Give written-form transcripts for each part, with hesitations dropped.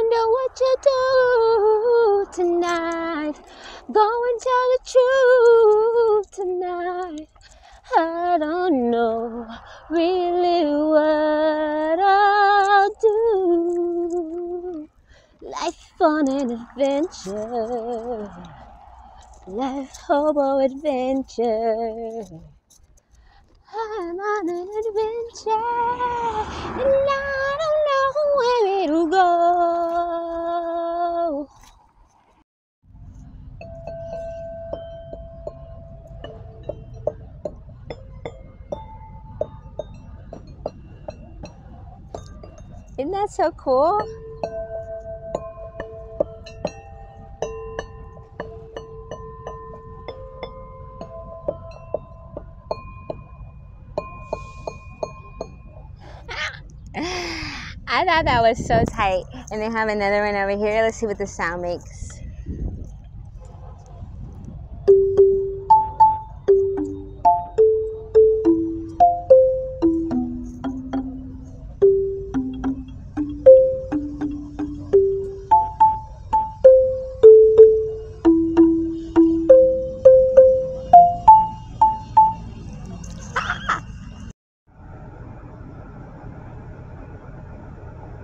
wonder what you do tonight. Go and tell the truth tonight. I don't know really what I'll do. Life on an adventure. Life hobo adventure. I'm on an adventure, and I don't know where it'll go. Isn't that so cool? I thought that was so tight. And they have another one over here. Let's see what the sound makes.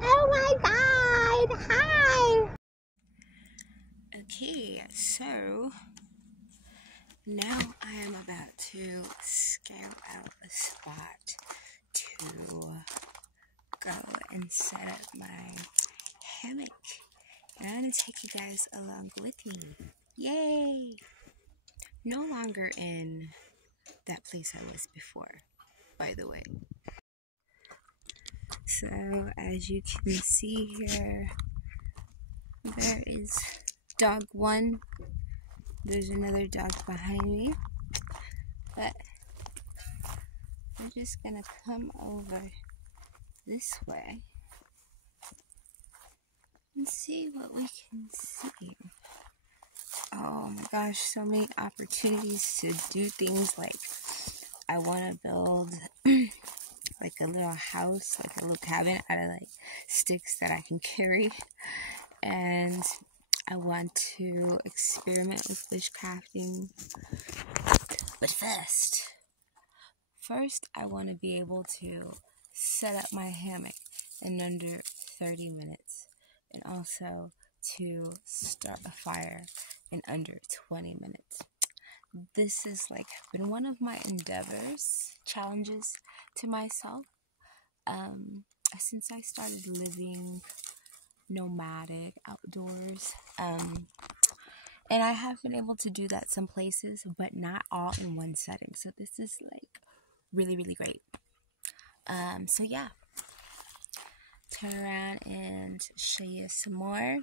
Oh my God! Hi! Okay, so now I am about to scout out a spot to go and set up my hammock. And I'm going to take you guys along with me. Yay! No longer in that place I was before, by the way. So, as you can see here, there is dog 1. There's another dog behind me. But we're just gonna come over this way and see what we can see. Oh my gosh, so many opportunities to do things. Like, I want to build like a little house, like a little cabin out of like sticks that I can carry. And I want to experiment with bushcrafting. But first I want to be able to set up my hammock in under 30 minutes. And also to start a fire in under 20 minutes. This has like been one of my challenges to myself, since I started living nomadic outdoors. And I have been able to do that some places, but not all in one setting. So this is like really, really great. So yeah. Turn around and show you some more.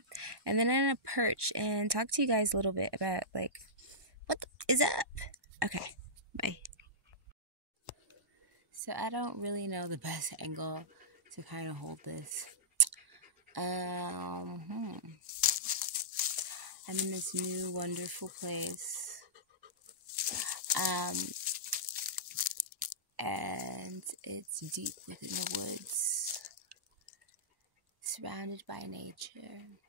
And then I'm gonna perch and talk to you guys a little bit about like what is up. Okay, bye. So I don't really know the best angle to kind of hold this. I'm in this new wonderful place. And it's deep within the woods, surrounded by nature.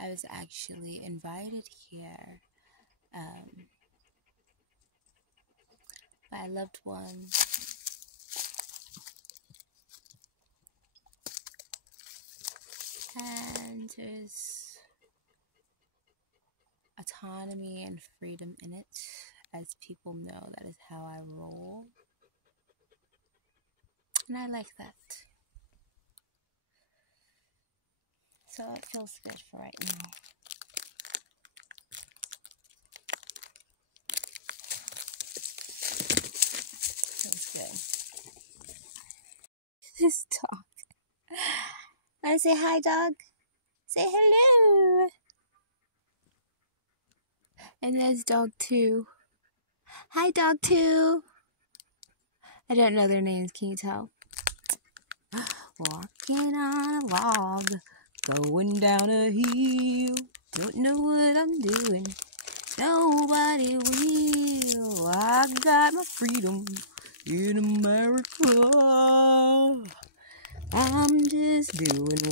I was actually invited here by a loved one. And there's autonomy and freedom in it. As people know, that is how I roll. And I like that. So it feels good for right now. Feels good. This dog. Want to say hi, dog? Say hello. And there's dog 2. Hi, dog 2. I don't know their names, can you tell? Walking on a log, going down a hill. Don't know what I'm doing, nobody will. I got my freedom in America. I'm just doing